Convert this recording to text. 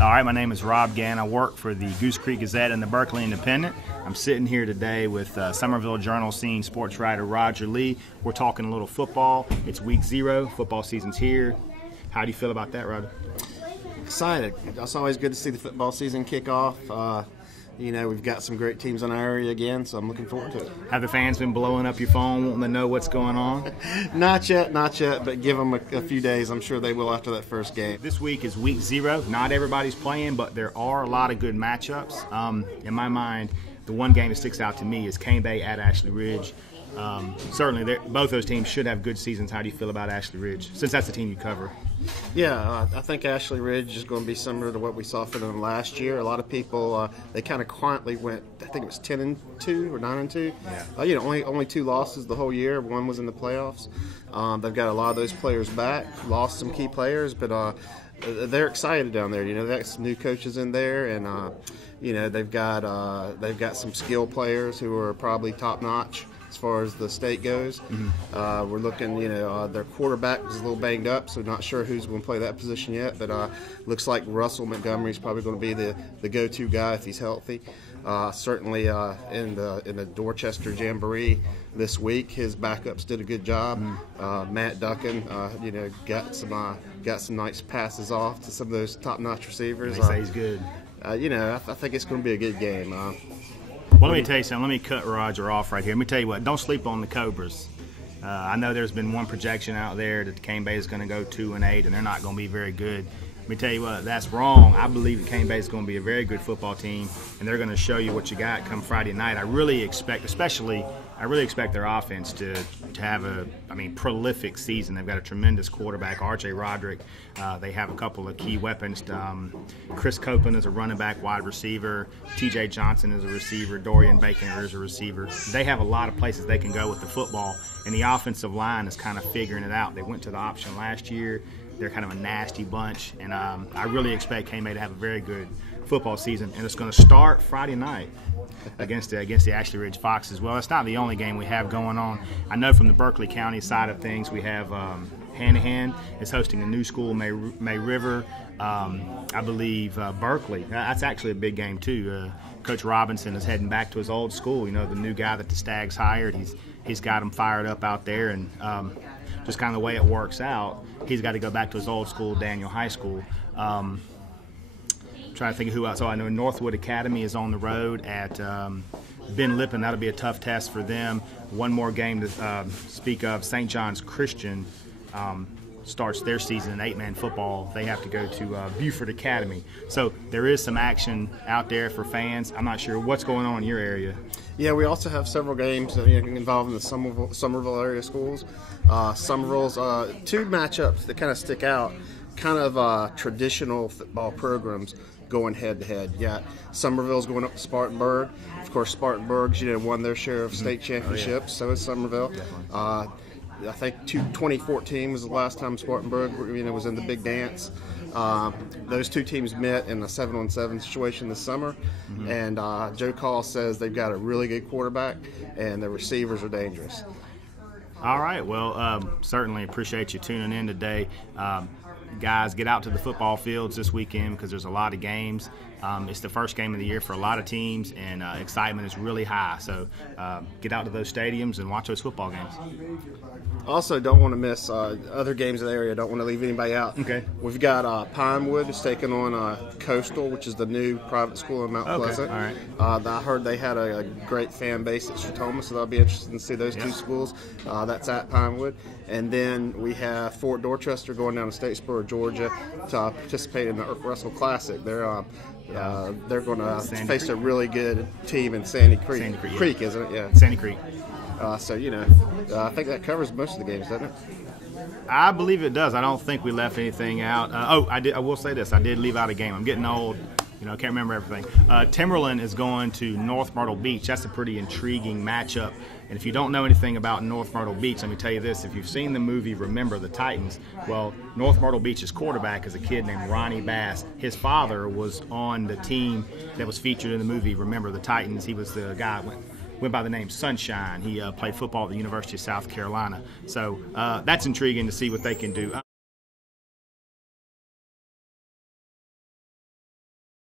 All right, my name is Rob Gann. I work for the Goose Creek Gazette and the Berkeley Independent. I'm sitting here today with Somerville Journal Scene sports writer Roger Lee. We're talking a little football. It's week 0. Football season's here. How do you feel about that, Roger? Excited. It's always good to see the football season kick off. We've got some great teams in our area again, so I'm looking forward to it. Have the fans been blowing up your phone, wanting to know what's going on? Not yet, but give them a few days. I'm sure they will after that first game. This week is week 0. Not everybody's playing, but there are a lot of good matchups. In my mind, the one game that sticks out to me is Cane Bay at Ashley Ridge. Certainly, both those teams should have good seasons. How do you feel about Ashley Ridge, since that's the team you cover? Yeah, I think Ashley Ridge is going to be similar to what we saw for them last year. A lot of people, they kind of quietly went, I think it was 10-2 or 9-2. Yeah. Only 2 losses the whole year. One was in the playoffs. They've got a lot of those players back, lost some key players, but they're excited down there. They've got some new coaches in there, and they've got some skilled players who are probably top notch as far as the state goes. Mm-hmm. We're looking, their quarterback is a little banged up, so not sure who's going to play that position yet, but looks like Russell Montgomery is probably going to be the go-to guy if he's healthy. Certainly in the Dorchester Jamboree this week, his backups did a good job. Matt Duncan, got some nice passes off to some of those top-notch receivers. They say he's good. I think it's going to be a good game. Well, let me tell you something. Let me cut Roger off right here. Let me tell you what. Don't sleep on the Cobras. I know there's been one projection out there that Cane Bay is going to go 2-8, and they're not going to be very good. Let me tell you what. That's wrong. I believe that Cane Bay is going to be a very good football team, and they're going to show you what you got come Friday night. I really expect their offense to have a prolific season. They've got a tremendous quarterback, R.J. Roderick. They have a couple of key weapons. Chris Copeland is a running back, wide receiver. T.J. Johnson is a receiver. Dorian Bacon is a receiver. They have a lot of places they can go with the football, and the offensive line is kind of figuring it out. They went to the option last year. They're kind of a nasty bunch, and I really expect Cane Bay to have a very good football season, and it's going to start Friday night against the Ashley Ridge Foxes. Well, it's not the only game we have going on. I know from the Berkeley County side of things, we have Hanahan is hosting a new school, May River. I believe Berkeley. That's actually a big game too. Coach Robinson is heading back to his old school. The new guy that the Stags hired. He's got him fired up out there, and just kind of the way it works out, he's got to go back to his old school, Daniel High School. Trying to think of who else. I know Northwood Academy is on the road at Ben Lippen. That'll be a tough test for them. One more game to speak of. St. John's Christian starts their season in 8-man football. They have to go to Buford Academy. So there is some action out there for fans. I'm not sure what's going on in your area. Yeah, we also have several games involving the Somerville area schools. Somerville's 2 matchups that kind of stick out, kind of traditional football programs going head-to-head. Yeah, Somerville's going up to Spartanburg. Of course, Spartanburg's won their share of state championships. So is Somerville. I think 2014 was the last time Spartanburg was in the big dance. Those 2 teams met in a 7-on-7 situation this summer, and Joe Call says they've got a really good quarterback and the receivers are dangerous. All right, well, certainly appreciate you tuning in today. Guys, get out to the football fields this weekend because there's a lot of games. It's the first game of the year for a lot of teams, and excitement is really high. So get out to those stadiums and watch those football games. Also, don't want to miss other games in the area. Don't want to leave anybody out. Okay. We've got Pinewood is taking on Coastal, which is the new private school in Mount Pleasant. All right. I heard they had a great fan base at Stratoma, so that'll be interesting to see those 2 schools. That's at Pinewood. And then we have Fort Dorchester going down to Statesboro, Georgia, to participate in the Russell Classic. They're going to face a really good team in Sandy Creek. Sandy Creek, isn't it? Yeah. Sandy Creek. I think that covers most of the games, doesn't it? I believe it does. I don't think we left anything out. I will say this. I did leave out a game. I'm getting old. I can't remember everything. Timberland is going to North Myrtle Beach. That's a pretty intriguing matchup. And if you don't know anything about North Myrtle Beach, let me tell you this. If you've seen the movie Remember the Titans, well, North Myrtle Beach's quarterback is a kid named Ronnie Bass. His father was on the team that was featured in the movie Remember the Titans. He was the guy went by the name Sunshine. He played football at the University of South Carolina. So that's intriguing to see what they can do.